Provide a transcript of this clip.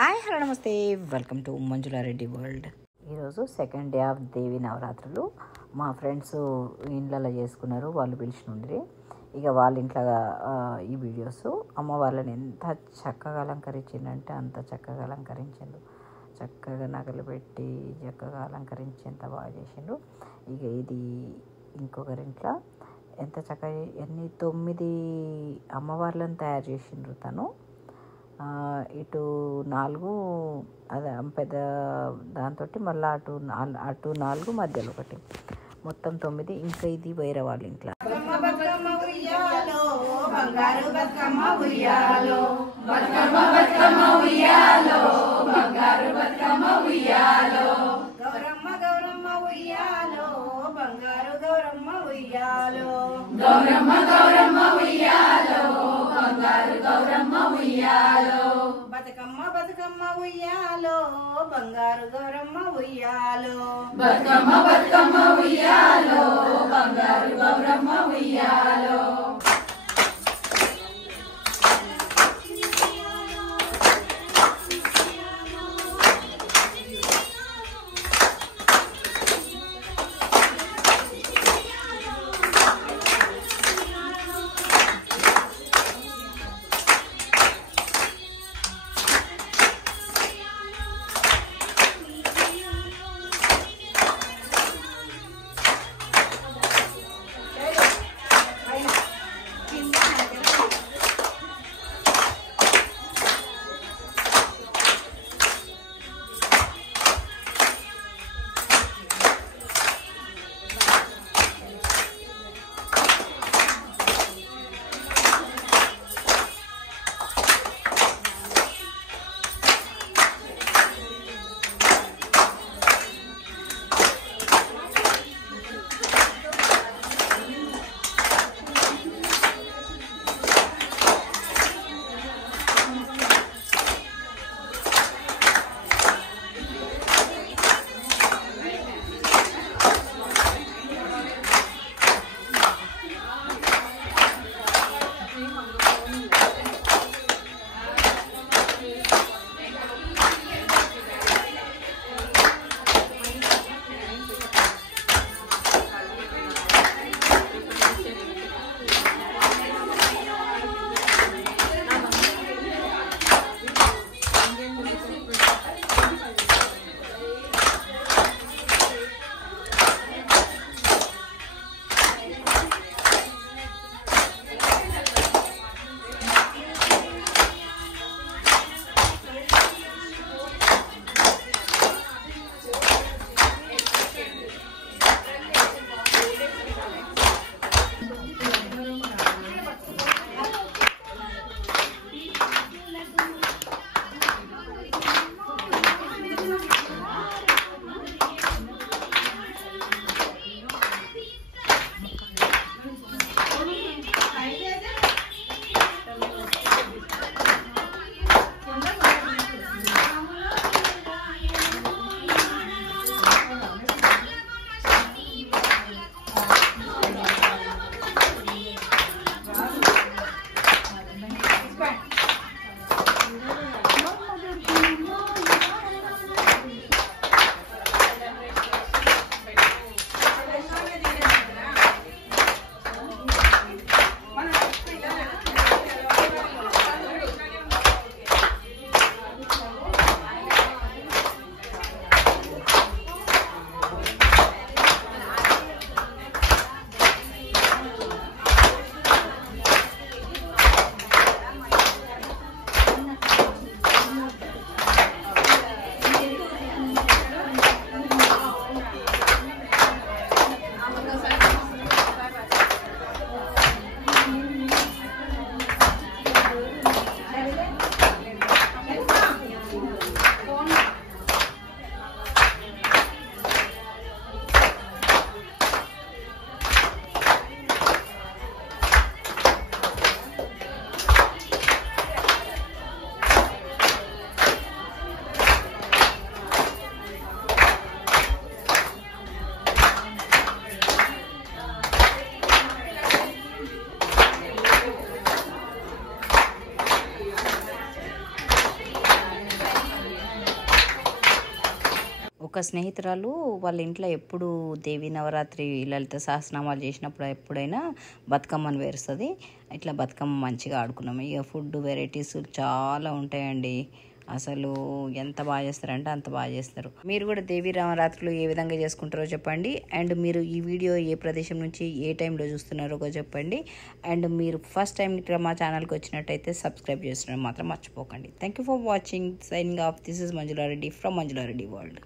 Hi hello నమస్తే, welcome to Manjula Reddy world. ఈరోజు second day of దేవి నవరాత్రులు. మా ఫ్రెండ్స్ ఇండ్లలో చేసుకున్నారు, వాళ్ళు పిలిచినుండ్రి. ఇక వాళ్ళ ఇంట్లో ఈ వీడియోస్ అమ్మవార్లను ఎంత చక్కగా అలంకరించిందంటే అంత చక్కగా అలంకరించిండు. చక్కగా నగలు పెట్టి చక్కగా అలంకరించేంత బాగా చేసిండు. ఇక ఇది ఇంకొకరింట్లో ఎంత చక్కగా 9 అమ్మవార్లను తయారు చేసిండ్రు తను. ఇటు 4 అదే పెద్ద దాంతో మళ్ళీ అటు 4 మధ్యలో ఒకటి, మొత్తం 9. ఇంకా ఇది వేరే వాళ్ళ ఇంట్లో. బతుకమ్మ బతుకమ్మ ఉయ్యాలో బంగారు గౌరమ్మ ఉయ్యాలో, బతుకమ్మ బతుకమ్మ ఉయ్యాలో బంగారు గౌరమ్మ ఉయ్యాలో. ఒక స్నేహితురాలు వాళ్ళ ఇంట్లో ఎప్పుడు దేవి నవరాత్రి లలిత సహస్రనామాలు చేసినప్పుడు ఎప్పుడైనా బతుకమ్మను వేరుస్తుంది. ఇట్లా బతుకమ్మ మంచిగా ఆడుకున్నాము. ఇక ఫుడ్ వెరైటీస్ చాలా ఉంటాయండి. అసలు ఎంత బాగా చేస్తారంటే అంత బాగా చేస్తారు. మీరు కూడా దేవి నవరాత్రులు ఏ విధంగా చేసుకుంటారో చెప్పండి. అండ్ మీరు ఈ వీడియో ఏ ప్రదేశం నుంచి ఏ టైంలో చూస్తున్నారో చెప్పండి. అండ్ మీరు ఫస్ట్ టైం ఇక్కడ మా ఛానల్కి వచ్చినట్టయితే సబ్స్క్రైబ్ చేస్తున్నారు మాత్రం మర్చిపోకండి. Thank you for watching. Signing off. This is Manjula Reddy from Manjula Reddy world.